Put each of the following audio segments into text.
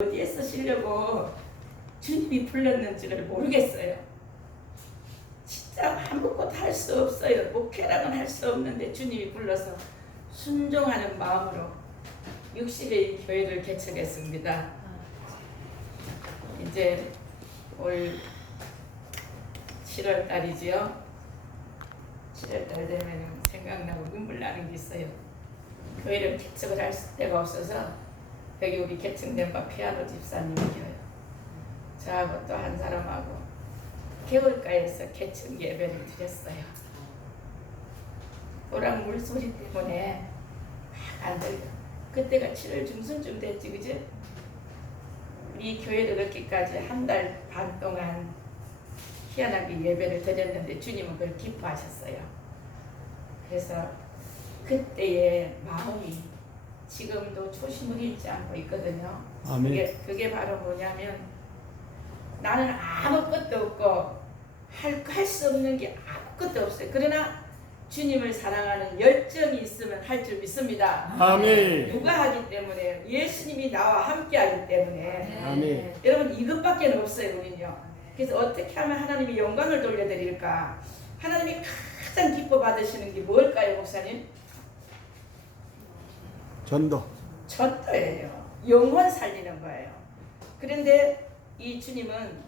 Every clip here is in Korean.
어디에 쓰시려고 주님이 불렀는지를 모르겠어요. 진짜 아무것도 할 수 없어요. 목회랑은 할 수 없는데 주님이 불러서 순종하는 마음으로 60의 교회를 개척했습니다. 이제 올 7월 달이지요. 7월 달 되면 생각나고 눈물 나는 게 있어요. 교회를 개척을 할 데가 없어서 여기 우리 개척된 바 피아노 집사님이요. 저하고 또 한 사람하고 개울가에서 개척 예배를 드렸어요. 오락 물소리 때문에 막 안 들려. 그때가 7월 중순쯤 됐지, 그죠? 우리 교회도 그렇게까지 한 달 반 동안 희한하게 예배를 드렸는데 주님은 그걸 기뻐하셨어요. 그래서 그때의 마음이 지금도 초심을 잃지 않고 있거든요. 아멘. 그게 바로 뭐냐면 나는 아무것도 없고 할 수 없는 게 아무것도 없어요. 그러나 주님을 사랑하는 열정이 있으면 할 줄 믿습니다. 아멘. 누가 하기 때문에? 예수님이 나와 함께 하기 때문에. 아멘. 여러분 이것밖에 없어요, 우리는요. 그래서 어떻게 하면 하나님이 영광을 돌려드릴까? 하나님이 가장 기뻐 받으시는 게 뭘까요, 목사님? 전도. 전도예요. 영혼 살리는 거예요. 그런데 이 주님은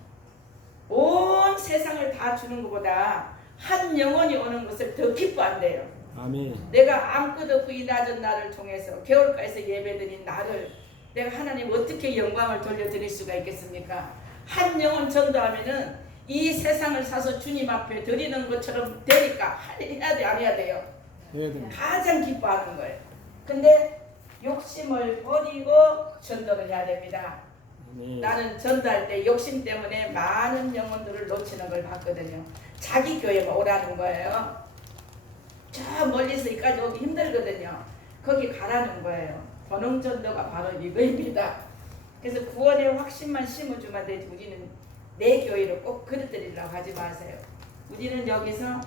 온 세상을 다 주는 것보다 한 영혼이 오는 것을 더 기뻐한대요. 아멘. 내가 아무것도 없고 이 낮은 나를 통해서 겨울가에서 예배드린 나를 내가 하나님 어떻게 영광을 돌려드릴 수가 있겠습니까? 한 영혼 전도하면은 이 세상을 사서 주님 앞에 드리는 것처럼 되니까 해야 돼, 안 해야 돼요? 해야 됩니다. 가장 기뻐하는 거예요. 근데 욕심을 버리고 전도를 해야 됩니다. 아멘. 나는 전도할 때 욕심 때문에 많은 영혼들을 놓치는 걸 봤거든요. 자기 교회만 오라는 거예요. 저 멀리서 여기까지 오기 힘들거든요. 거기 가라는 거예요. 번영전도가 바로 이거입니다. 그래서 구원의 확신만 심어주면 되지 우리는 내 교회로 꼭 그릇들이라고 하지 마세요. 우리는 여기서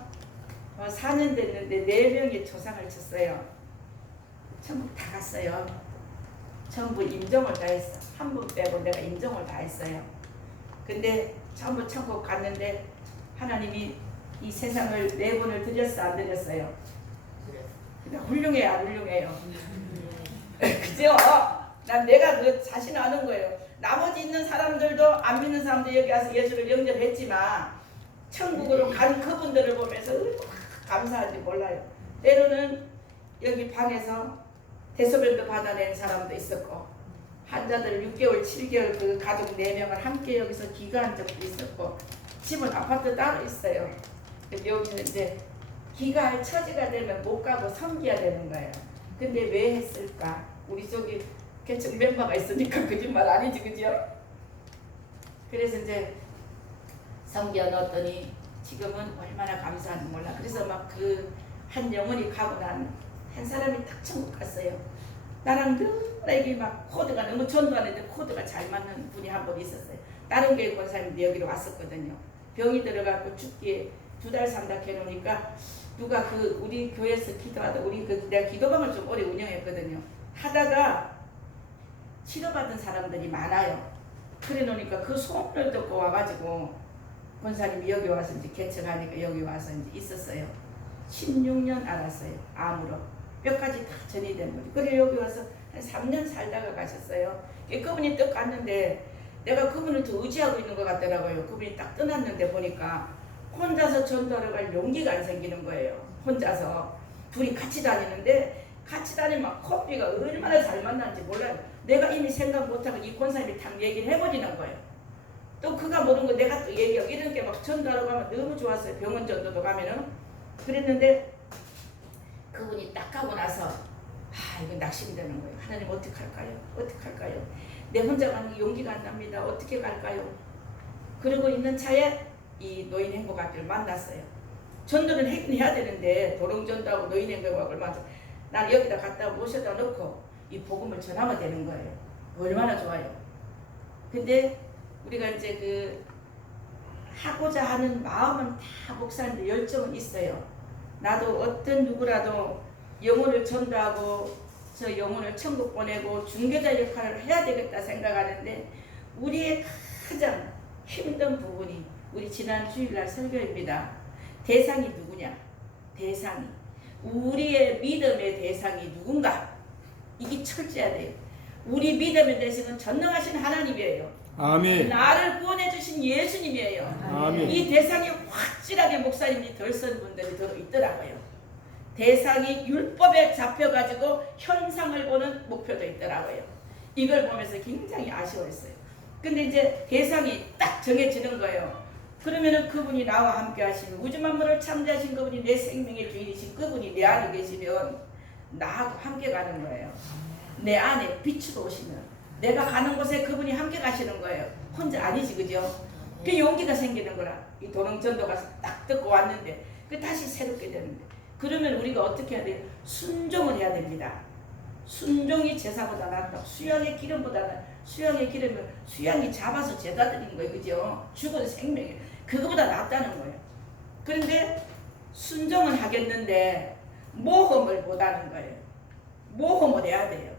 4년 됐는데 4명의 초상을 쳤어요. 전부 다 갔어요. 전부 임종을 다 했어. 한 분 빼고 내가 임종을 다 했어요. 근데 전부 천국 갔는데 하나님이 이 세상을 4분을 드렸어, 안 드렸어요? 그러니까 훌륭해요, 안 훌륭해요? 그죠? 난 내가 그 자신 아는 거예요. 나머지 있는 사람들도 안 믿는 사람들 여기 와서 예수를 영접했지만 천국으로 간 그분들을 보면서 감사한지 몰라요. 때로는 여기 방에서 대소변도 받아낸 사람도 있었고 환자들 6개월, 7개월 그 가족 4명을 함께 여기서 기가한 적도 있었고 집은 아파트 따로 있어요. 근데 여기는 이제 기가할 처지가 되면 못 가고 섬겨야 되는 거예요. 근데 왜 했을까? 우리 저기 개척 멤버가 있으니까 거짓말 아니지, 그죠? 그래서 이제 섬겨 넣었더니 지금은 얼마나 감사한지 몰라. 그래서 막 그 한 영혼이 가고 난 한 사람이 딱 천국 갔어요. 나랑 늘 막 코드가 너무 전도하는데 코드가 잘 맞는 분이 한 분 있었어요. 다른 교회 권사님도 여기로 왔었거든요. 병이 들어가고 죽기에 2달 3달 해놓으니까 누가 그 우리 교회에서 기도하다 우리 내가 기도방을 좀 오래 운영했거든요. 하다가 치료받은 사람들이 많아요. 그래 놓으니까 그 소문을 듣고 와가지고 권사님이 여기 와서 이제 개척하니까 여기 와서 이제 있었어요. 16년 알았어요. 암으로 뼈까지 다 전이된 분이. 그래 여기 와서 한 3년 살다가 가셨어요. 그분이 딱 갔는데 내가 그분을 더 의지하고 있는 것 같더라고요. 그분이 딱 떠났는데 보니까 혼자서 전도를 갈 용기가 안 생기는 거예요. 혼자서 둘이 같이 다니는데 같이 다니면 커피가 얼마나 잘 만나는지 몰라요. 내가 이미 생각 못하고 이 권사님이 딱 얘기를 해버리는 거예요. 또 그가 모르는 거 내가 또 얘기하고 이런 게 막 전도하러 가면 너무 좋았어요. 병원 전도도 가면은. 그랬는데 그분이 딱 가고 나서 이거 낙심이 되는 거예요. 하나님 어떻게 할까요? 어떻게 할까요? 내 혼자 가는 용기가 안 납니다. 어떻게 갈까요? 그러고 있는 차에 이 노인행복학교를 만났어요. 전도는 해야 되는데 도롱전도하고 노인행복학을 만나서 난 여기다 갖다 모셔다 놓고 이 복음을 전하면 되는 거예요. 얼마나 좋아요. 근데 우리가 이제 그 하고자 하는 마음은 다 목사님들 열정은 있어요. 나도 어떤 누구라도 영혼을 전도하고 저 영혼을 천국 보내고 중개자 역할을 해야 되겠다 생각하는데 우리의 가장 힘든 부분이 우리 지난 주일날 설교입니다. 대상이 누구냐? 대상이 우리의 믿음의 대상이 누군가? 이게 철저해야 돼요. 우리 믿음의 대상은 전능하신 하나님이에요. 아멘. 나를 구원해 주신 예수님이에요. 아멘. 이 대상이 확실하게 목사님이 덜쓴 분들이 더 있더라고요. 대상이 율법에 잡혀가지고 현상을 보는 목표도 있더라고요. 이걸 보면서 굉장히 아쉬워했어요. 근데 이제 대상이 딱 정해지는 거예요. 그러면은 그분이 나와 함께 하시는 우주 만물을 창조하신 그분이 내 생명의 주인이신 그분이 내 안에 계시면 나하고 함께 가는 거예요. 내 안에 빛으로 오시면 내가 가는 곳에 그분이 함께 가시는 거예요. 혼자 아니지, 그죠? 그 용기가 생기는 거라. 이 도농전도가 딱 듣고 왔는데 그 다시 새롭게 되는데 그러면 우리가 어떻게 해야 돼요? 순종을 해야 됩니다. 순종이 제사보다 낫다. 수양의 기름보다는 수양의 기름은 수양이 잡아서 제사 드리는 거예요, 그죠? 죽은 생명이 그거보다 낫다는 거예요. 그런데 순종은 하겠는데 모험을 못하는 거예요. 모험을 해야 돼요.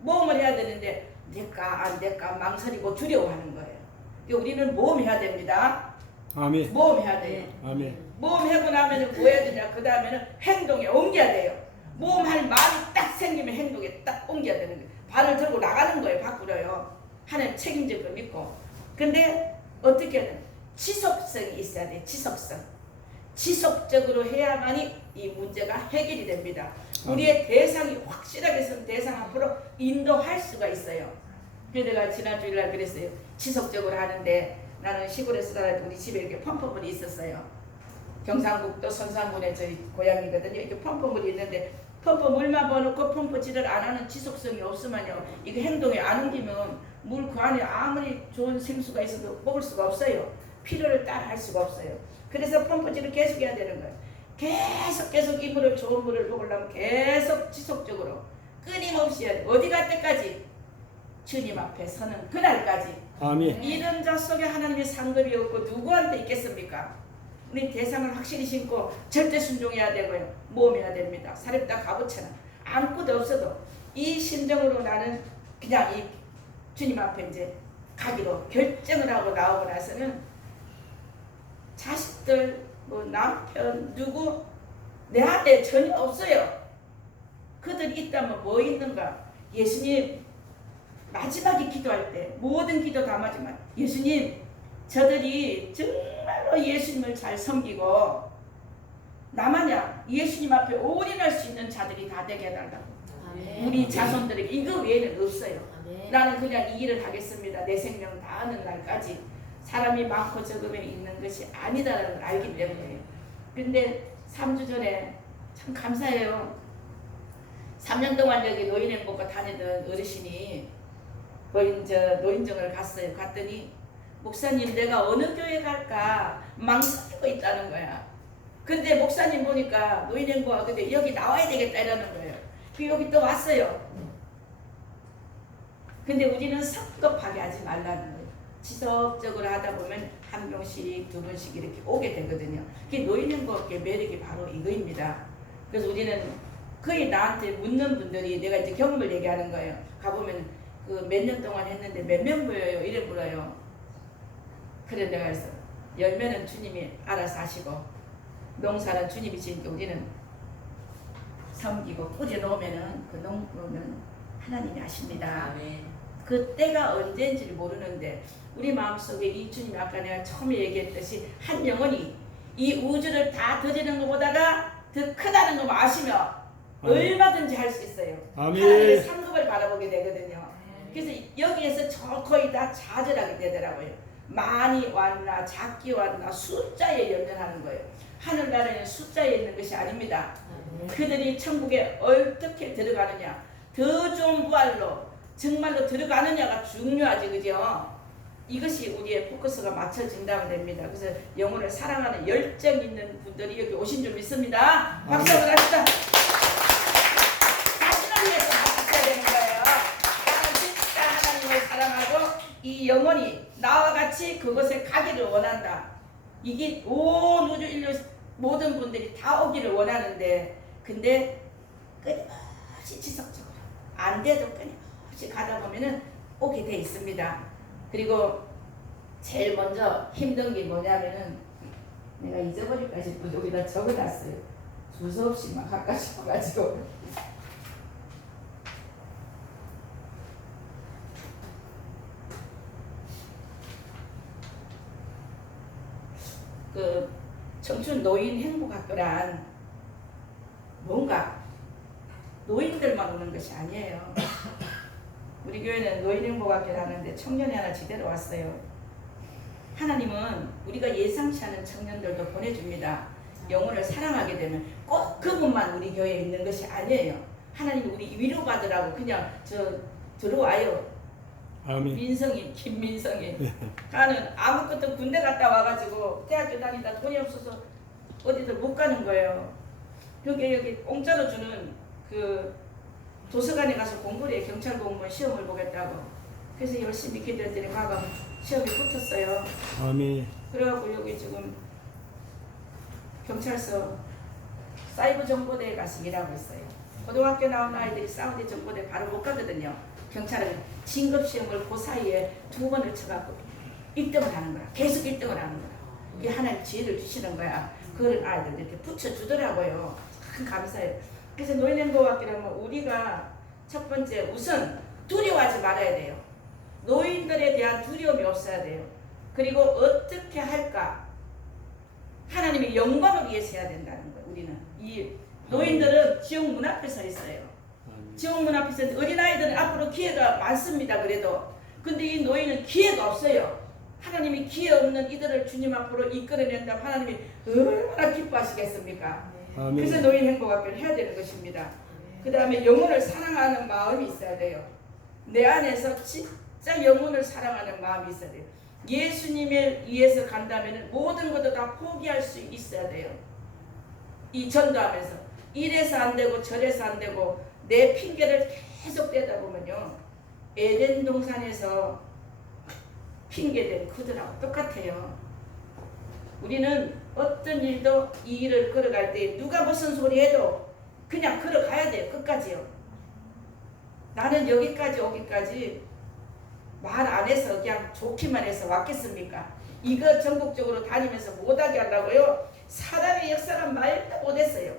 모험을 해야 되는데 내가 안 될까 망설이고 두려워하는 거예요. 그러니까 우리는 모험해야 됩니다. 아멘. 모험해야 돼요. 아멘. 모험하고 나면은 뭐 해야 되냐? 그 다음에는 행동에 옮겨야 돼요. 모험할 마음이 딱 생기면 행동에 딱 옮겨야 되는 거예요. 발을 들고 나가는 거예요. 밖으로요. 하나님 책임질 걸 믿고. 근데 어떻게 해야 돼? 지속성이 있어야 돼. 지속성. 지속적으로 해야만이 이 문제가 해결이 됩니다. 우리의 대상이 확실하게 선 대상 앞으로 인도할 수가 있어요. 그래서 내가 지난 주일날 그랬어요. 지속적으로 하는데 나는 시골에서 살아도 우리 집에 이렇게 펌프물이 있었어요. 경상북도 선산군에 저희 고향이거든요. 이렇게 펌프물이 있는데 펌프물만 버놓고 펌프질을 안 하는 지속성이 없으면요. 이거 행동에 안 옮기면 물 그 안에 아무리 좋은 생수가 있어도 먹을 수가 없어요. 필요를 따라 할 수가 없어요. 그래서 펌프질을 계속 해야 되는 거예요. 계속 이 물을 좋은 물을 먹으려면 계속 지속적으로 끊임없이 해야 돼. 어디 갈 때까지? 주님 앞에 서는 그날까지. 아멘. 이런 자 속에 하나님의 상급이 없고 누구한테 있겠습니까? 우리 대상을 확실히 신고 절대 순종해야 되고요. 모험해야 됩니다. 사렙다 가부처는 아무것도 없어도 이 심정으로 나는 그냥 이 주님 앞에 이제 가기로 결정을 하고 나오고 나서는 자식들, 뭐 남편, 누구 내 안에 전혀 없어요. 그들이 있다면 뭐 있는가? 예수님 마지막에 기도할 때 모든 기도 다 마지막 예수님 저들이 정말로 예수님을 잘 섬기고 나마냥 예수님 앞에 올인할 수 있는 자들이 다 되게 해달라고. 우리 자손들에게 이거 외에는 없어요. 나는 그냥 이 일을 하겠습니다. 내 생명 다하는 날까지. 사람이 많고 적으면 있는 것이 아니다라는 걸 알기 때문에. 근데 3주 전에 참 감사해요. 3년 동안 여기 노인행복과 다니던 어르신이 노인정을 갔어요. 갔더니 목사님 내가 어느 교회 갈까 망설이고 있다는 거야. 근데 목사님 보니까 노인행복과 근데 여기 나와야 되겠다 이러는 거예요. 그 여기 또 왔어요. 근데 우리는 성급하게 하지 말라는 거예요. 지속적으로 하다 보면 한 명씩 두 번씩 이렇게 오게 되거든요. 그게 노인행복의 매력이 바로 이거입니다. 그래서 우리는 거의 나한테 묻는 분들이 내가 이제 경험을 얘기하는 거예요. 가보면 그 몇 년 동안 했는데 몇 명 보여요? 이래 물어요. 그래 내가 그래서 열매는 주님이 알아서 하시고 농사는 주님이 지으니까 우리는 섬기고 뿌려 놓으면은 그 농부는 하나님이 하십니다. 그 때가 언제인지를 모르는데 우리 마음속에 이 주님이 아까 내가 처음에 얘기했듯이 한 영혼이 이 우주를 다 드리는 것보다가 더 크다는 거 아시면 얼마든지 할 수 있어요. 하나님의 상급을 바라보게 되거든요. 그래서 여기에서 저 거의 다 좌절하게 되더라고요. 많이 왔나 작게 왔나 숫자에 연연하는 거예요. 하늘나라에는 숫자에 있는 것이 아닙니다. 그들이 천국에 어떻게 들어가느냐 더 좋은 부활로 정말로 들어가느냐가 중요하지, 그죠? 이것이 우리의 포커스가 맞춰진다면 됩니다. 그래서 영혼을 사랑하는 열정 있는 분들이 여기 오신 줄 믿습니다. 박수 한번 합시다. 자신을 위해서 바꿔야 되는 거예요. 나는 진짜 하나님을 사랑하고 이 영혼이 나와 같이 그곳에 가기를 원한다. 이게 온 우주 인류 모든 분들이 다 오기를 원하는데 근데 끊임없이 지속적으로 안 돼도 끊임없이 가다 보면은 오게 돼 있습니다. 그리고 제일 먼저 힘든 게 뭐냐면은 내가 잊어버릴까 싶어 여기다 적어놨어요. 주소 없이 막 갖다 싶어가지고 그 청춘 노인 행복학교란 뭔가 노인들만 오는 것이 아니에요. 우리 교회는 노인 행복학교를 하는데 청년이 하나 지대로 왔어요. 하나님은 우리가 예상치 않은 청년들도 보내줍니다. 영혼을 사랑하게 되면 꼭 그분만 우리 교회에 있는 것이 아니에요. 하나님 우리 위로받으라고 그냥 들어와요. 아멘. 민성이 김민성이 나는 아무것도 군대 갔다 와가지고 대학교 다니다 돈이 없어서 어디들 못 가는 거예요. 여기 공짜로 주는 그 도서관에 가서 공부를 해. 경찰 공무원 시험을 보겠다고. 그래서 열심히 기도했더니 가가 시험에 붙었어요. 아멘. 그래갖고 여기 지금 경찰서 사이버 정보대에 가서 일하고 있어요. 고등학교 나온 아이들이 사우디 정보대 바로 못 가거든요. 경찰은 진급시험을 그 사이에 2번을 쳐갖고 1등을 하는 거야. 계속 1등을 하는 거야. 그게 하나님 지혜를 주시는 거야. 그런 아이들 이렇게 붙여주더라고요. 참 감사해요. 그래서 노인행복학교라면 우리가 첫 번째 우선 두려워하지 말아야 돼요. 노인들에 대한 두려움이 없어야 돼요. 그리고 어떻게 할까? 하나님의 영광을 위해서 해야 된다는 거예요. 우리는 이 노인들은 지옥 문 앞에 서 있어요. 지옥 문 앞에 서 어린아이들은 앞으로 기회가 많습니다. 그래도 근데 이 노인은 기회가 없어요. 하나님이 기회 없는 이들을 주님 앞으로 이끌어낸다면 하나님이 얼마나 기뻐하시겠습니까? 아멘. 그래서 노인 행복학교를 해야 되는 것입니다. 그 다음에 영혼을 사랑하는 마음이 있어야 돼요. 내 안에서 진짜 영혼을 사랑하는 마음이 있어야 돼요. 예수님을 위해서 간다면 모든 것도 다 포기할 수 있어야 돼요. 이 전도하면서 이래서 안 되고 저래서 안 되고 내 핑계를 계속 대다 보면요. 에덴 동산에서 핑계된 그들하고 똑같아요. 우리는 어떤 일도 이 일을 걸어갈 때 누가 무슨 소리 해도 그냥 걸어가야 돼요. 끝까지요. 나는 여기까지 오기까지 말 안 해서 그냥 좋기만 해서 왔겠습니까? 이거 전국적으로 다니면서 못하게 하려고요. 사단의 역사가 말도 못했어요.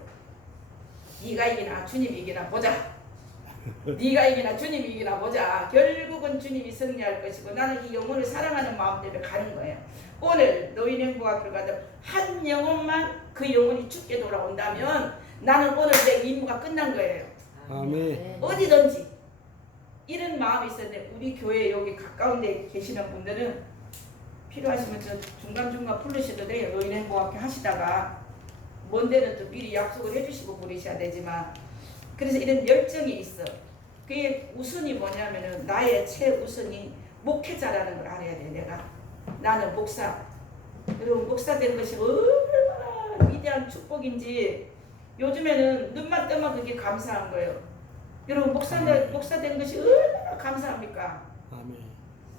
네가 이기나 주님이 이기나 보자. 네가 이기나 주님이 이기나 보자. 결국은 주님이 승리할 것이고 나는 이 영혼을 사랑하는 마음 때문에 가는 거예요. 오늘 노인행복학교를 가다 한 영혼만 그 영혼이 죽게 돌아온다면 나는 오늘 내 임무가 끝난 거예요. 아멘. 어디든지 이런 마음이 있었는데 우리 교회 여기 가까운 데 계시는 분들은 필요하시면 저 중간중간 부르셔도 돼요. 노인행복학교 하시다가 먼 데는 또 미리 약속을 해주시고 부르셔야 되지만 그래서 이런 열정이 있어. 그게 우선이 뭐냐면은 나의 최우선이 목회자라는 걸 알아야 돼. 내가 나는 목사. 여러분 목사 되는 것이 얼마나 위대한 축복인지 요즘에는 눈만 뜨면 그게 감사한 거예요. 여러분 목사 된 것이 얼마나 감사합니까? 아멘.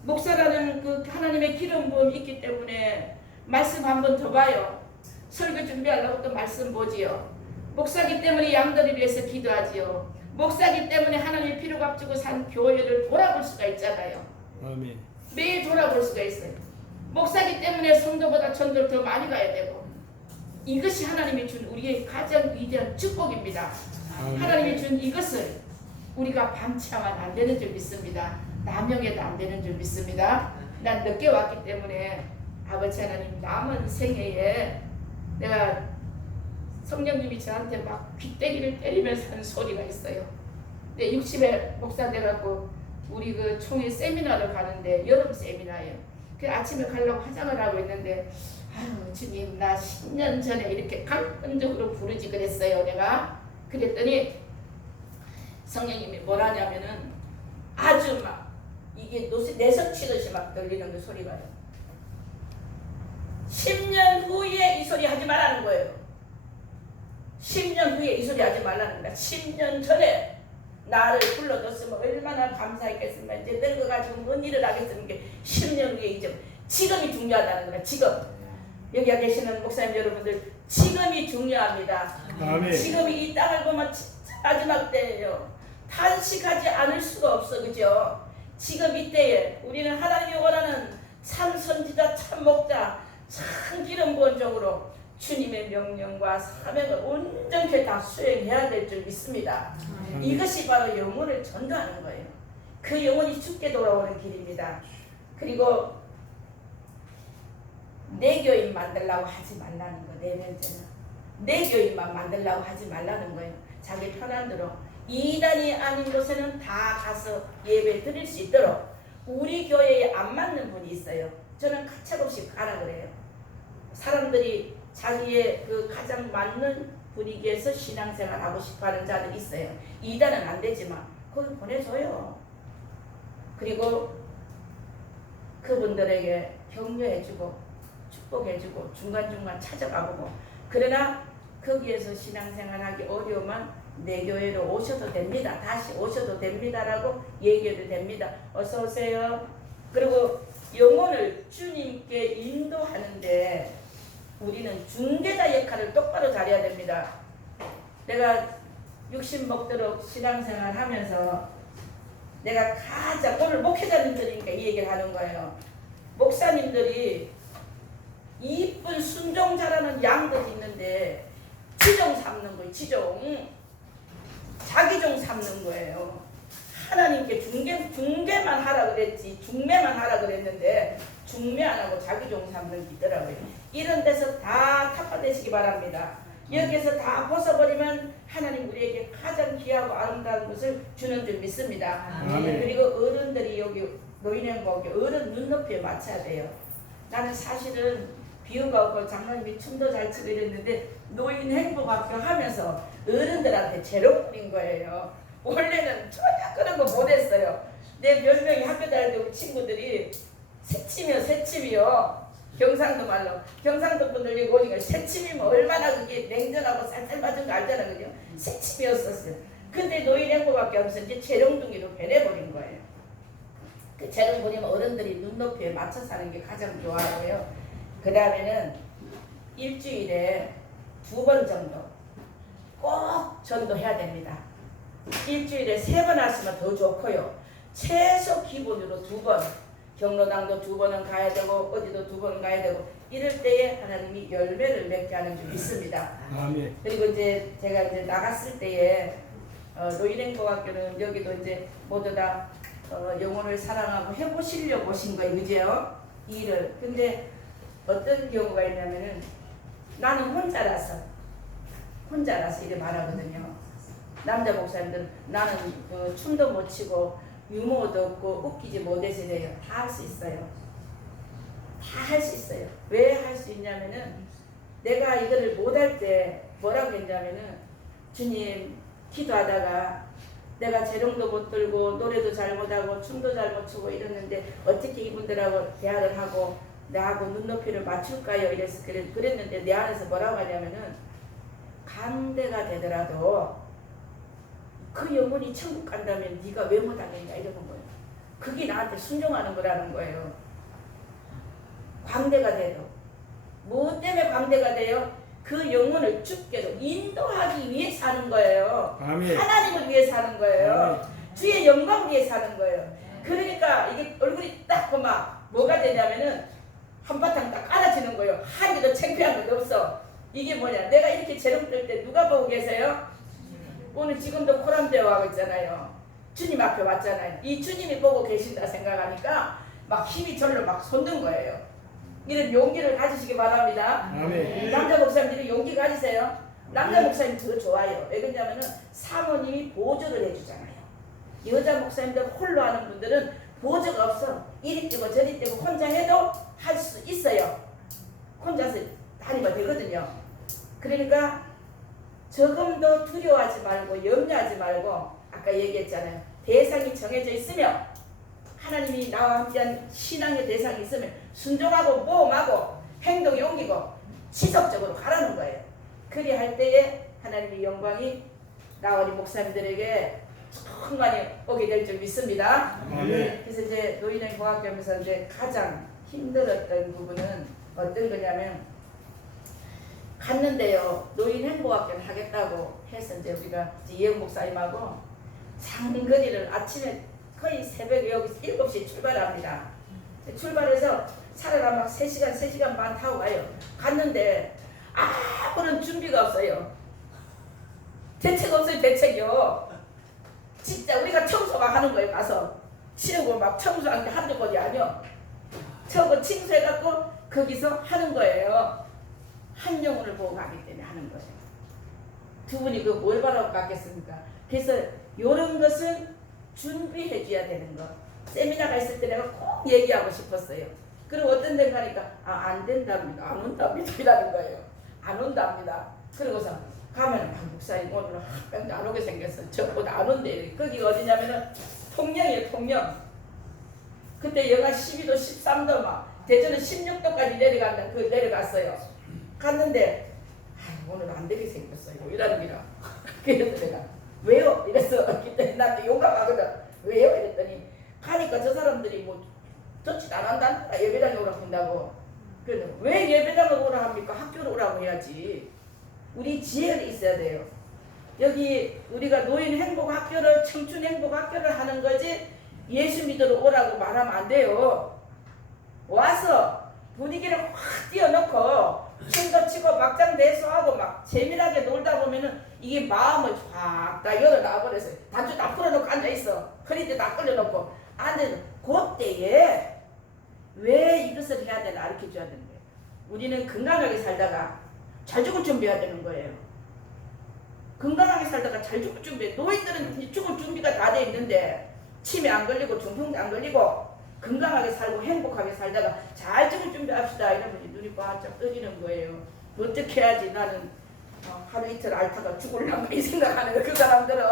목사라는 그 하나님의 기름 부음이 있기 때문에 말씀 한번 더 봐요. 설교 준비하려고 또 말씀 보지요. 목사기 때문에 양들을 위해서 기도하지요. 목사기 때문에 하나님의 피로 값주고 산 교회를 돌아볼 수가 있잖아요. 아멘. 매일 돌아볼 수가 있어요. 목사기 때문에 성도보다 전도를 더 많이 가야 되고 이것이 하나님이 준 우리의 가장 위대한 축복입니다. 아멘. 하나님이 준 이것을 우리가 방치하면 안 되는 줄 믿습니다. 남용해도 안 되는 줄 믿습니다. 난 늦게 왔기 때문에 아버지 하나님 남은 생애에 내가 성령님이 저한테 막 귀때기를 때리면서 하는 소리가 있어요. 근데 60에 목사 돼갖고 우리 그 총회 세미나를 가는데 여름 세미나예요. 그 아침에 가려고 화장을 하고 있는데 아유 주님 나 10년 전에 이렇게 강권적으로 부르지 그랬어요. 내가 그랬더니 성령님이 뭐라냐면은 아주 막 이게 내성 치듯이 막 들리는 그 소리가요. 10년 후에 이 소리 하지 말라는 거예요. 10년 후에 이 소리 하지 말라는 거야. 10년 전에 나를 불러줬으면 얼마나 감사했겠습니까. 이제 늙어가지고 뭔 일을 하겠습니까. 10년 후에 이제 지금이 중요하다는 거야. 지금. 여기 계시는 목사님 여러분들 지금이 중요합니다. 아멘. 지금이 이 땅을 보면 진짜 마지막 때예요. 탄식하지 않을 수가 없어. 그죠? 지금 이때에 우리는 하나님이 원하는 참 선지자, 참 목자, 참 기름 부은 종으로 주님의 명령과 사명을 온전히 다 수행해야 될 줄 믿습니다. 이것이 바로 영혼을 전도하는 거예요. 그 영혼이 죽게 돌아오는 길입니다. 그리고 내 교인 만들라고 하지 말라는 거. 네 번째는 내 교인만 만들라고 하지 말라는 거예요. 자기 편한 대로 이단이 아닌 곳에는 다 가서 예배 드릴 수 있도록. 우리 교회에 안 맞는 분이 있어요. 저는 가차없이 가라 그래요. 사람들이 자기의 그 가장 맞는 분위기에서 신앙생활 하고 싶어하는 자들이 있어요. 이단은 안 되지만 거기 보내줘요. 그리고 그분들에게 격려해주고 축복해주고 중간중간 찾아가보고. 그러나 거기에서 신앙생활하기 어려우면 내 교회로 오셔도 됩니다. 다시 오셔도 됩니다라고 얘기해도 됩니다. 어서 오세요. 그리고 영혼을 주님께 인도하는데 우리는 중개자 역할을 똑바로 잘해야 됩니다. 내가 60 먹도록 신앙생활 하면서 내가 가장 오늘 목회자님들이니까 이 얘기를 하는 거예요. 목사님들이 이쁜 순종 잘하는 양들이 있는데 지종 삼는 거예요. 지종. 자기종 삼는 거예요. 하나님께 중개만 하라 그랬지 중매만 하라 그랬는데 중매 안 하고 자기종 삼는 게 있더라고요. 이런 데서 다 탑화되시기 바랍니다. 여기에서 다 벗어버리면 하나님 우리에게 가장 귀하고 아름다운 것을 주는 줄 믿습니다. 아멘. 그리고 어른들이 여기 노인행복에 어른 눈높이에 맞춰야 돼요. 나는 사실은 비유가 없고 장로님이 춤도 잘 치고 이랬는데 노인행복학교 하면서 어른들한테 재롱 부린 거예요. 원래는 전혀 그런 거 못했어요. 내 별명이 학교 다닐 때 우리 친구들이 새침이요. 경상도 말로. 경상도 분들 여기 오니까 새침이면 얼마나 그게 냉정하고 쌀쌀 맞은 거 알잖아. 그죠? 새침이었었어요. 근데 노인행복학교 하면서 이제 재롱둥이로 변해버린 거예요. 그 재롱 부리면 어른들이 눈높이에 맞춰 사는 게 가장 좋아하고요. 그 다음에는 일주일에 2번 정도 꼭 전도해야 됩니다. 일주일에 3번 하시면 더 좋고요. 최소 기본으로 2번, 경로당도 2번은 가야 되고 어디도 2번 가야 되고 이럴 때에 하나님이 열매를 맺게 하는 줄 믿습니다. 아멘. 그리고 이제 제가 이제 나갔을 때에 노인행복학교는 여기도 이제 모두 다 영혼을 사랑하고 해보시려고 오신 거예요. 그죠? 일을. 근데 어떤 경우가 있냐면은 나는 혼자라서 이렇게 말하거든요. 남자 목사님들은 나는 춤도 못 추고 유머도 없고 웃기지 못해서 이래요. 다 할 수 있어요. 다 할 수 있어요. 왜 할 수 있냐면은 내가 이거를 못할 때 뭐라고 했냐면은 주님 기도하다가 내가 재롱도 못 들고 노래도 잘 못하고 춤도 잘 못 추고 이랬는데 어떻게 이분들하고 대화를 하고 나하고 눈높이를 맞출까요? 이래서 그랬는데 내 안에서 뭐라고 하냐면은 강대가 되더라도 그 영혼이 천국 간다면 네가 왜 못하겠냐 이러는 거예요. 그게 나한테 순종하는 거라는 거예요. 광대가 돼도 뭐 때문에 광대가 돼요? 그 영혼을 죽게도 인도하기 위해 사는 거예요. 아멘. 하나님을 위해 사는 거예요. 아멘. 주의 영광 위해 사는 거예요. 그러니까 이게 얼굴이 딱 막 뭐가 되냐면은 한바탕 딱 깔아지는 거예요. 한 개도 창피한 것도 없어. 이게 뭐냐? 내가 이렇게 재롱 뜰 때 누가 보고 계세요? 오늘 지금도 코람대어 하고 있잖아요. 주님 앞에 왔잖아요. 이 주님이 보고 계신다 생각하니까 막 힘이 절로 막 솟는 거예요. 이런 용기를 가지시기 바랍니다. 아멘. 남자 목사님들이 용기 가지세요. 남자 목사님 더 좋아요. 왜 그러냐면은 사모님이 보조를 해주잖아요. 여자 목사님들 홀로 하는 분들은 보조가 없어. 이리 뛰고 저리 뛰고 혼자 해도 할 수 있어요. 혼자서 다니면 되거든요. 그러니까 조금도 두려워하지 말고 염려하지 말고 아까 얘기했잖아요. 대상이 정해져 있으며 하나님이 나와 함께한 신앙의 대상이 있으면 순종하고 모험하고 행동이 옮기고 지속적으로 가라는 거예요. 그리 할 때에 하나님의 영광이 나와 우리 목사님들에게 충만히 오게 될 줄 믿습니다. 아멘. 그래서 이제 노인의 공학교하면서 이제 가장 힘들었던 부분은 어떤 거냐면 갔는데요. 노인 행복학교를 하겠다고 해서 이제 우리가 이제 예영 목사님하고 장거리를 아침에 거의 새벽에 여기 7시에 출발합니다. 출발해서 차를 막 3시간 반 타고 가요. 갔는데 아무런 준비가 없어요. 대책 없어요. 대책이요. 진짜 우리가 청소만 하는 거예요. 가서 치우고 막 청소하는 게 한두 번이 아니요. 저거 칭수해갖고 거기서 하는 거예요. 한 영혼을 보고 가기 때문에 하는 거예요. 두 분이 그 뭘 바라고 갔겠습니까? 그래서 이런 것은 준비해 줘야 되는 거. 세미나가 있을 때 내가 꼭 얘기하고 싶었어요. 그리고 어떤 데가 가니까 안 된답니다. 안 온답니다. 이라는 거예요. 안 온답니다. 그러고서 가면은 목사님 오늘 안 오게 생겼어. 저보다 안 온대. 거기가 어디냐면은 통영이에요. 통영. 그때 영하 12도 13도 막 대전은 16도까지 내려갔어요. 갔는데 오늘 안 되게 생겼어요. 이라는 기라. 그래서 내가 왜요? 이랬어. 그때 나한테 용감하거든. 왜요? 이랬더니 가니까 저 사람들이 뭐 조치 안 한다. 예배당에 오라고 한다고. 그래서 왜 예배당에 오라 합니까? 학교로 오라고 해야지. 우리 지혜가 있어야 돼요. 여기 우리가 노인 행복 학교를 청춘 행복 학교를 하는 거지 예수 믿으러 오라고 말하면 안 돼요. 와서 분위기를 확 띄워놓고 춤도 치고 막장 대소하고 막 재미나게 놀다 보면은 이게 마음을 확 다 열어놔 버려서 단추 다 풀어놓고 앉아있어. 허리도 다 끌려놓고 앉아서 그때에 왜 이것을 해야 되나 가르쳐줘야 되는 거예요. 우리는 건강하게 살다가 잘 죽을 준비해야 되는 거예요. 건강하게 살다가 잘 죽을 준비. 노인들은 죽을 준비가 다 돼 있는데 치매 안 걸리고 중풍 안 걸리고 건강하게 살고 행복하게 살다가 잘 죽을 준비합시다. 이러면 눈이 바짝 떠지는 거예요. 어떻게 해야지 나는 하루 이틀 앓다가 죽을란가 이 생각하는 거. 그 사람들은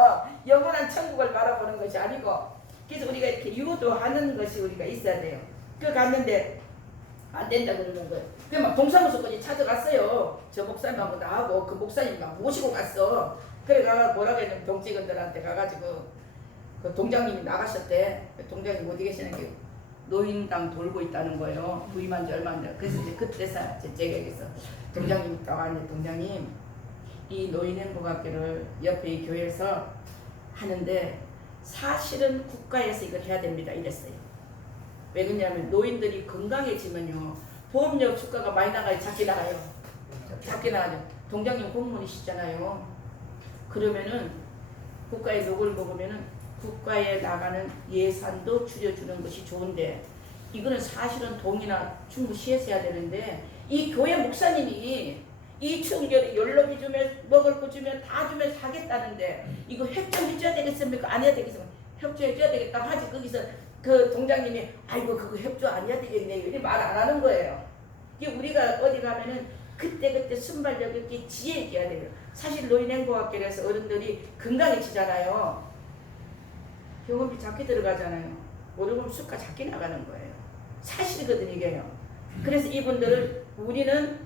영원한 천국을 바라보는 것이 아니고 그래서 우리가 이렇게 유도하는 것이 우리가 있어야 돼요. 그 갔는데 안 된다 그러는 거예요. 그막 동사무소까지 찾아갔어요. 저 목사님하고 나하고 그 목사님 막 모시고 갔어. 그래 가가 뭐라고 했냐면 동직원들한테 가가지고 그 동장님이 나가셨대. 동장님 어디 계시는 게 노인당 돌고 있다는 거예요. 부임한 지 얼마 안 돼. 그래서 이제 그때서 제게서 동장님이 나왔는데 동장님 이 노인행복학교를 옆에 이 교회에서 하는데 사실은 국가에서 이걸 해야 됩니다. 이랬어요. 왜 그러냐면 노인들이 건강해지면요 보험료 주가가 많이 나가요. 작게 나가요. 작게 나가죠. 동장님 공무원이시잖아요. 그러면은 국가의 녹을 먹으면은 국가에 나가는 예산도 줄여주는 것이 좋은데 이거는 사실은 동이나 충분시에서 해야 되는데 이 교회 목사님이 이 충격에 연료비 주면 먹을 거 주면 다 주면 사겠다는데 이거 협조해줘야 되겠습니까? 안 해야 되겠습니까? 협조해줘야 되겠다 하지. 거기서 그 동장님이 아이고 그거 협조 안 해야 되겠네 이렇게 말 안 하는 거예요. 이게 우리가 어디 가면은 그때 순발력 있게 지혜 있게 해야 돼요. 사실 노인행복학교에서 어른들이 건강해지잖아요. 병원비 작게 들어가잖아요. 월요금 수가 작게 나가는 거예요. 사실이거든 이게요. 그래서 우리는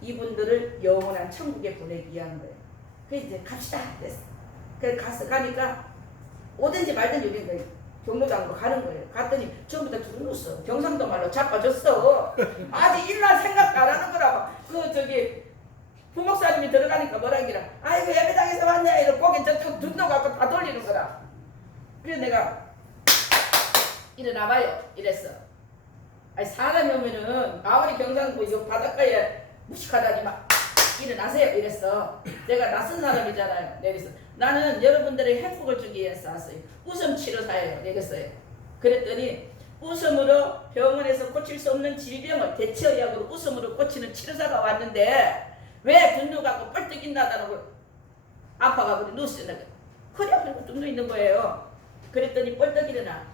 이분들을 영원한 천국에 보내기 위한 거예요. 그래서 이제 갑시다 그랬어. 그래서 가니까 오든지 말든지 우리는 거예요. 경로당으로 가는 거예요. 갔더니 전부 다 두루누웠어. 경상도 말로 자빠졌어. 아직 일날 생각도 안 하는 거라고. 부목사님이 들어가니까 뭐라기라. 아이고 예배당에서 왔냐 이러고 고개 저쪽 눈도 갖고 다 돌리는 거라. 그래서 내가 일어나봐요 이랬어. 아니 사람이 오면은 아무리 경상도 이 바닷가에 무식하다니 막 일어나세요 이랬어. 내가 낯선 사람이잖아요. 그래서 나는 여러분들의 행복을 주기 위해서 왔어요. 웃음 치료사예요. 이랬어요. 그랬더니 웃음으로 병원에서 고칠 수 없는 질병을 대체의학으로 웃음으로 고치는 치료사가 왔는데 왜 분노 갖고 뻘떡이 나다고 아파가지고 누웠어요. 허리 아프고 뚝 누있는 거예요. 그랬더니 뻘떡 일어나.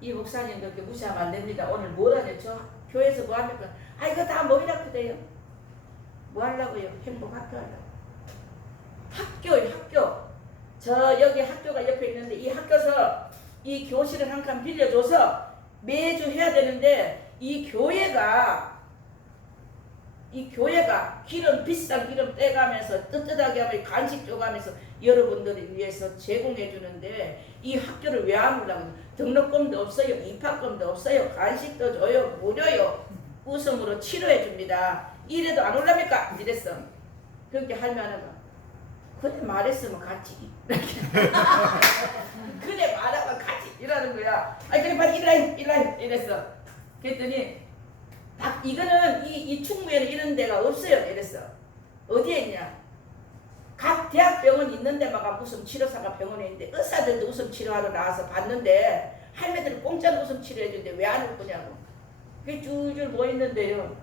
이 목사님 그렇게 무시하면 안 됩니다. 오늘 뭘 하냐? 저 교회에서 뭐 합니까? 아 이거 다 머리라고 돼요. 뭐 하려고요? 행복학교 하려고. 학교. 저 여기 학교가 옆에 있는데 이 학교에서 이 교실을 한 칸 빌려줘서 매주 해야 되는데 이 교회가 비싼 기름 떼가면서 뜨뜻하게 하면 간식 줘가면서 여러분들을 위해서 제공해 주는데 이 학교를 왜 안 오려고? 등록금도 없어요. 입학금도 없어요. 간식도 줘요. 무료요. 웃음으로 치료해 줍니다. 이래도 안 올랍니까? 이랬어. 그렇게 할만한 거. 그래 말했으면 같이. 그래 말하면 같이 이러는 거야. 아니 그래 빨리 일라인 이랬어. 그랬더니 딱 이거는 이 충무에는 이런 데가 없어요. 이랬어. 어디에 있냐? 각 대학병원 있는 데마다 웃음 치료사가 병원에 있는데 의사들도 웃음 치료하러 나와서 봤는데 할매들은 공짜로 웃음 치료해주는데 왜 안 올 거냐고. 그게 줄줄 모였는데요.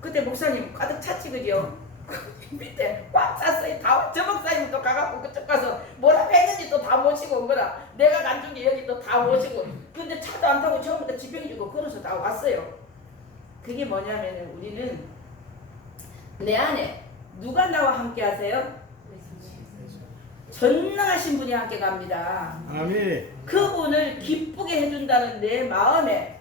그때 목사님 가득 찼지 그죠? 밑에 꽉 찼어요. 다 저 목사님 또 가갖고 그쪽 가서 뭐라 했는지 또 다 모시고 온 거라. 내가 간 중에 여기 또 다 모시고. 근데 차도 안 타고 처음부터 지병이 주고 걸어서 다 왔어요. 그게 뭐냐면은 우리는 내 안에 누가 나와 함께 하세요? 전능하신 분이 함께 갑니다. 아멘. 그분을 기쁘게 해준다는 내 마음에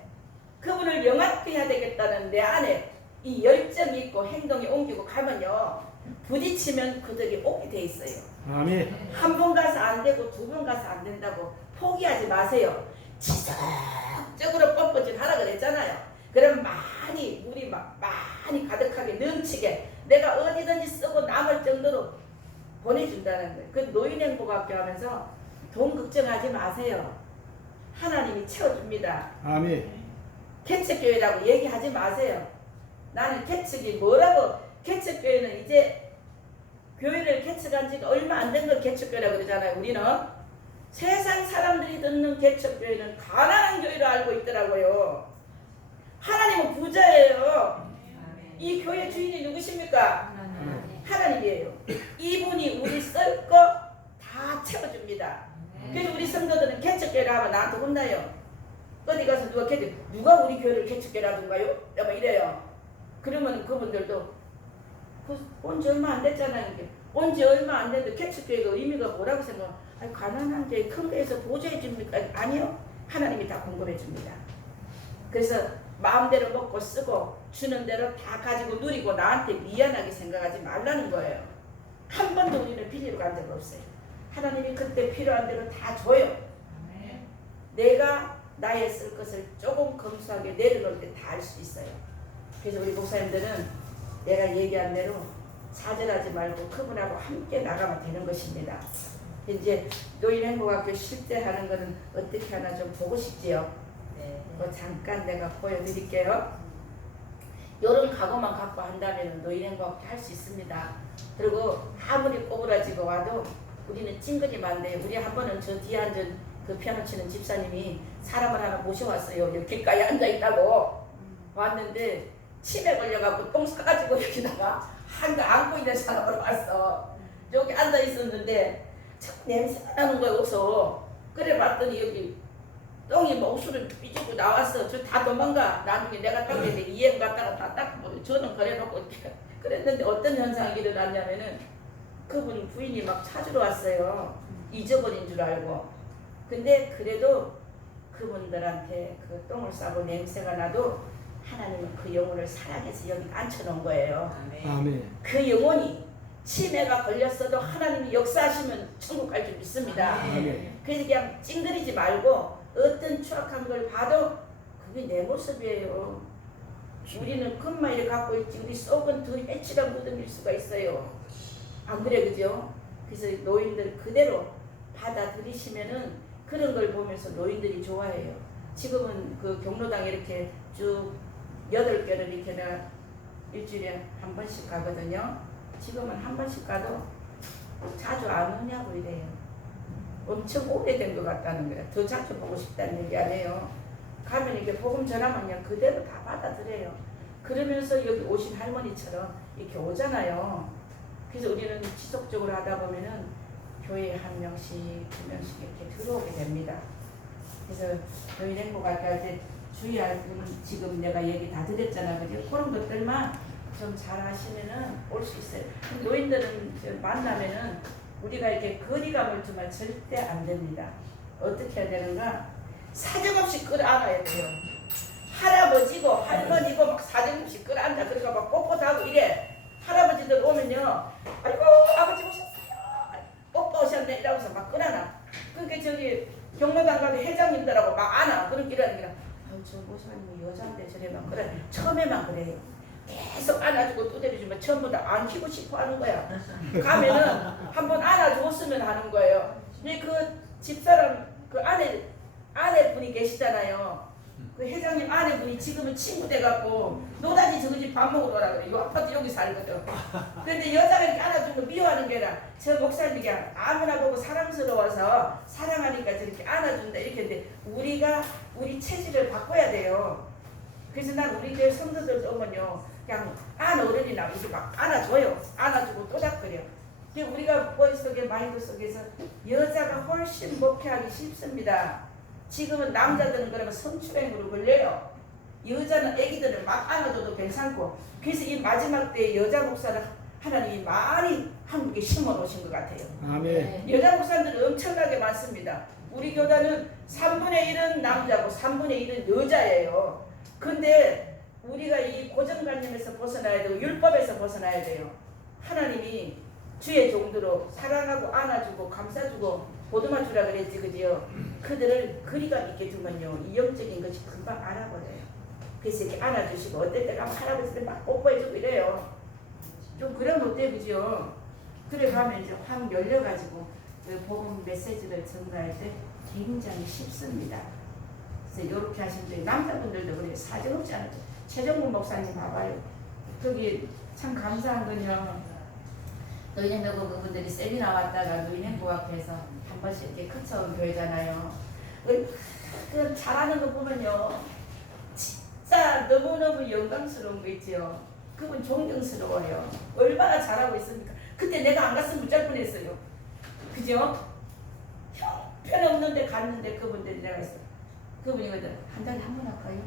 그분을 영화롭게 해야 되겠다는 내 안에 이 열정이 있고 행동이 옮기고 가면요 부딪히면 그들이 오게 돼 있어요. 아멘. 한 번 가서 안 되고 두 번 가서 안 된다고 포기하지 마세요. 지속적으로 뻔뻔질 하라 그랬잖아요. 그럼 많이 물이 많이 가득하게 넘치게 내가 어디든지 쓰고 남을 정도로 보내준다는 거예요. 그 노인행복학교 하면서 돈 걱정하지 마세요. 하나님이 채워줍니다. 아멘. 개척교회라고 얘기하지 마세요. 나는 개척이 뭐라고, 개척교회는 이제 교회를 개척한 지가 얼마 안 된 걸 개척교회라고 그러잖아요. 우리는 세상 사람들이 듣는 개척교회는 가난한 교회로 알고 있더라고요. 하나님은 부자예요. 이 교회 주인이 누구십니까? 하나님이에요. 이분이 우리 쓸 거 다 채워줍니다. 그래서 우리 성도들은 개척교회를 하면 나한테 혼나요. 어디 가서 누가 우리 교회를 개척교회라던가요? 막 이래요. 그러면 그분들도 온지 얼마 안 됐잖아요. 온지 얼마 안 됐는데 개척교회가 의미가 뭐라고 생각해요? 아니, 가난한 데 큰 데에서 보조해 줍니까? 아니요. 하나님이 다 공급해 줍니다. 그래서 마음대로 먹고 쓰고 주는 대로 다 가지고 누리고 나한테 미안하게 생각하지 말라는 거예요. 한 번도 우리는 빌리러 간 적 없어요. 하나님이 그때 필요한 대로 다 줘요. 내가 나의 쓸 것을 조금 검소하게 내려놓을 때 다 알 수 있어요. 그래서 우리 목사님들은 내가 얘기한 대로 좌절하지 말고 그분하고 함께 나가면 되는 것입니다. 이제 노인행복학교 실제하는 거는 어떻게 하나 좀 보고 싶지요? 잠깐 내가 보여드릴게요. 이런 각오만 갖고 한다면 노인행복학교 할 수 있습니다. 그리고 아무리 꼬부라지고 와도 우리는 찡그리면 안 돼요. 우리 한 번은 저 뒤에 앉은 그 피아노 치는 집사님이 사람을 하나 모셔왔어요. 여기 길가에 앉아있다고 왔는데 치매 걸려갖고 똥 싸가지고 여기다가 한거 안고 있는 사람으로 왔어. 여기 앉아있었는데 참 냄새가 나는 거야. 없어. 그래 봤더니 여기 똥이 뭐 옷을 삐죽고 나왔어. 저 다 도망가. 나중에 내가 닦는데 이행 갔다가 다 닦고 저는 그래놓고 이렇게 그랬는데 어떤 현상이 일어났냐면은 그분 부인이 막 찾으러 왔어요. 잊어버린 줄 알고. 근데 그래도 그분들한테 그 똥을 싸고 냄새가 나도 하나님은 그 영혼을 사랑해서 여기 앉혀놓은 거예요. 아멘. 그 영혼이 치매가 걸렸어도 하나님이 역사하시면 천국 갈 줄 믿습니다. 아멘. 그래서 그냥 찡그리지 말고 어떤 추악한 걸 봐도 그게 내 모습이에요. 우리는 금마이를 갖고 있지 우리 속은 더 해치가 무덤일 수가 있어요. 안 그래 그죠? 그래서 노인들 그대로 받아들이시면은 그런 걸 보면서 노인들이 좋아해요. 지금은 그 경로당에 이렇게 쭉 8개를 이렇게 나 일주일에 한 번씩 가거든요. 지금은 한 번씩 가도 자주 안 오냐고 이래요. 엄청 오래된 것 같다는 거예요. 더 자주 보고 싶다는 얘기 아니에요. 가면 이렇게 복음 전하면 그냥 그대로 다 받아들여요. 그러면서 여기 오신 할머니처럼 이렇게 오잖아요. 그래서 우리는 지속적으로 하다 보면은 교회에 한 명씩, 두 명씩 이렇게 들어오게 됩니다. 그래서 노인 행복학교 할 때 주의할 부분 지금 내가 얘기 다 드렸잖아. 그죠? 그런 것들만 좀 잘 하시면은 올 수 있어요. 노인들은 만나면은 우리가 이렇게 거리감을 두면 절대 안 됩니다. 어떻게 해야 되는가? 사정없이 끌어안아야 돼요. 할아버지고 할머니고 막 사정없이 끌어안다. 그러니까 막 뻣뻣하고 이래. 할아버지들 오면요. 아이고 아버지 오셨어요. 오빠 오셨네 이러면서 막 끌어안아. 그러니까 저기 경로당 가면 회장님들하고 막 안아. 그런 이러는 게 아유 저 목사님은 여자인데 저래 막 그래. 처음에만 그래요. 계속 안아주고 두드려주면 전부 다 안기고 싶어 하는 거야. 가면은 한번 안아줬으면 하는 거예요. 근데 그 집사람 그 아내 분이 계시잖아요. 그 회장님 아내분이 지금은 친구 돼갖고 노다지 저기 집 밥 먹으러 오라 그래. 이 아파트 여기 살거든. 그런데 여자가 이렇게 안아주는 거 미워하는 게 아니라 저 목사님이 그냥 아무나 보고 사랑스러워서 사랑하니까 저렇게 안아준다 이렇게 했는데 우리가 우리 체질을 바꿔야 돼요. 그래서 난 우리 교회 성도들 오면요 그냥 어른이나 이렇게 막 안아줘요. 안아주고 또닥거려. 근데 우리가 머릿속에 마인드 속에서 여자가 훨씬 목회하기 쉽습니다. 지금은 남자들은 그러면 성추행으로 걸려요. 여자는 아기들을 막 안아줘도 괜찮고 그래서 이 마지막 때 여자 목사를 하나님이 많이 한국에 심어 놓으신 것 같아요. 아멘. 여자 목사님들은 엄청나게 많습니다. 우리 교단은 3분의 1은 남자고 3분의 1은 여자예요. 근데 우리가 이 고정관념에서 벗어나야 되고 율법에서 벗어나야 돼요. 하나님이 주의 종들로 사랑하고 안아주고 감싸주고 보듬어 주라 그랬지 그지요? 그들을 거리감 있게 두면요 이 영적인 것이 금방 알아버려요. 그래서 이렇게 안아주시고 어떨 때 가면 할아버지들 막 뽀뽀해주고 이래요. 좀 그러면 어때 그죠? 그래 가면 이제 확 열려가지고 그 복음 메시지를 전달할 때 굉장히 쉽습니다. 그래서 이렇게 하시면 돼요. 남자분들도 그래요. 사정없지 않아요. 최정문 목사님 봐봐요. 거기 참 감사한 건요. 노인행복원 그분들이 세미나 왔다가 노인행복 앞에서 한 번씩 이렇게 거쳐온 교회잖아요. 그 잘하는 거 보면요. 진짜 너무너무 영광스러운 거 있죠. 그분 존경스러워요. 얼마나 잘하고 있습니까? 그때 내가 안 갔으면 못 뻔했어요. 그죠? 형편없는데 갔는데 그분들이 내가 있어. 그분이거든. 한 달에 한 번 할까요?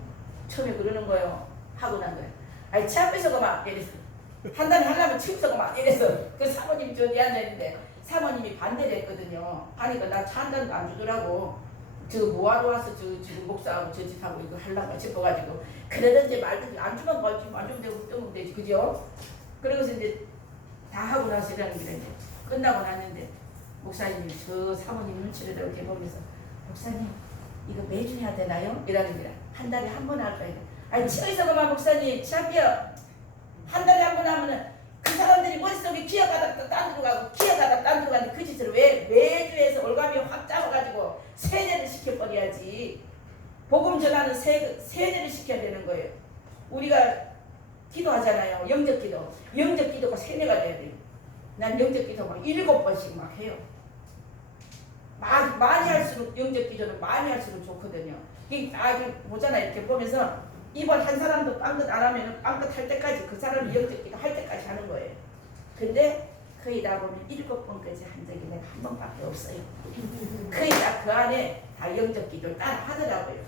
처음에 그러는 거예요. 하고 난 거예요. 아니 차 앞에서 그만 이랬어. 한 달에 하려면 치우서 그만 이래서 그 사모님이 저기 앉아있는데 사모님이 반대를 했거든요. 하니까 나 차 한 잔도 안 주더라고. 저 뭐하러 와서 지금 목사하고 저 집하고 이거 하려고 싶어가지고 그러든지 말든지 안 주면 말지 안 주면 되고 뜨면 되지 그죠? 그러고서 이제 다 하고 나서 이러는 게 이제 끝나고 났는데 목사님이 저 사모님 눈치를 이렇게 보면서 목사님 이거 매주 해야 되나요? 이러는 거야. 한 달에 한 번 할까요? 아니 치어있어 그만 목사님 치아비어 한 달에 한 번 하면은 그 사람들이 머릿속에 기어가다 딴 데로 가고 기어가다 딴 데로 가는데 그 짓을 왜 매주 해서 올가미 확 잡아가지고 세뇌를 시켜버려야지. 복음 전하는 세뇌를 시켜야 되는 거예요. 우리가 기도하잖아요. 영적 기도. 영적 기도가 세뇌가 돼야 돼요. 난 영적 기도 막 7번씩 막 해요. 많이 할수록 영적 기도는 많이 할수록 좋거든요. 보잖아요. 이렇게 보면서 이번 한 사람도 빵긋 안 하면 빵긋 할 때까지 그 사람이 영적 기도 할 때까지 하는 거예요. 근데 거의 다 보면 7번까지 한 적이 내가 한 번밖에 없어요. 거의 다 그 안에 다 영적 기도를 따라 하더라고요.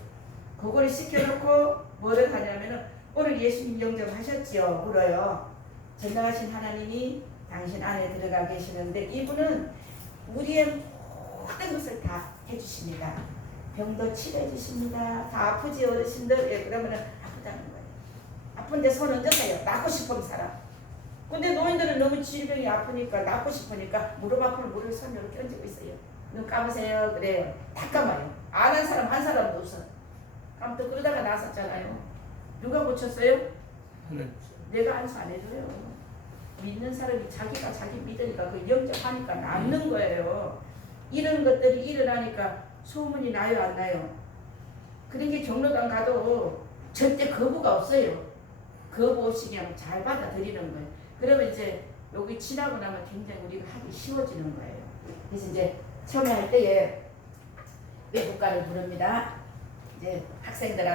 그거를 시켜놓고 뭐를 하냐면은 오늘 예수님 영접하셨지요? 물어요. 전능하신 하나님이 당신 안에 들어가 계시는데 이분은 우리의 모든 것을 다 해주십니다. 병도 치료해 주십니다. 다 아프지 어르신들? 예, 그러면은 아프다는 거예요. 아픈데 손 얹어서요. 낫고 싶은 사람. 근데 노인들은 너무 질병이 아프니까 낫고 싶으니까 무릎 아프면 무릎 손 이렇게 얹고 있어요. 눈 감으세요. 그래요. 다 감아요. 안 한 사람 한 사람도 없어. 아무튼 그러다가 나섰잖아요. 누가 고쳤어요? 내가 안수 안 해줘요. 믿는 사람이 자기가 자기 믿으니까 그 영접하니까 낫는 거예요. 이런 것들이 일어나니까 소문이 나요 안 나요? 그런 게 경로당 가도 절대 거부가 없어요. 거부 없이 그냥 잘 받아들이는 거예요. 그러면 이제 여기 지나고 나면 굉장히 우리가 하기 쉬워지는 거예요. 그래서 이제 처음에 할 때에 외국가를 부릅니다. 이제 학생들한테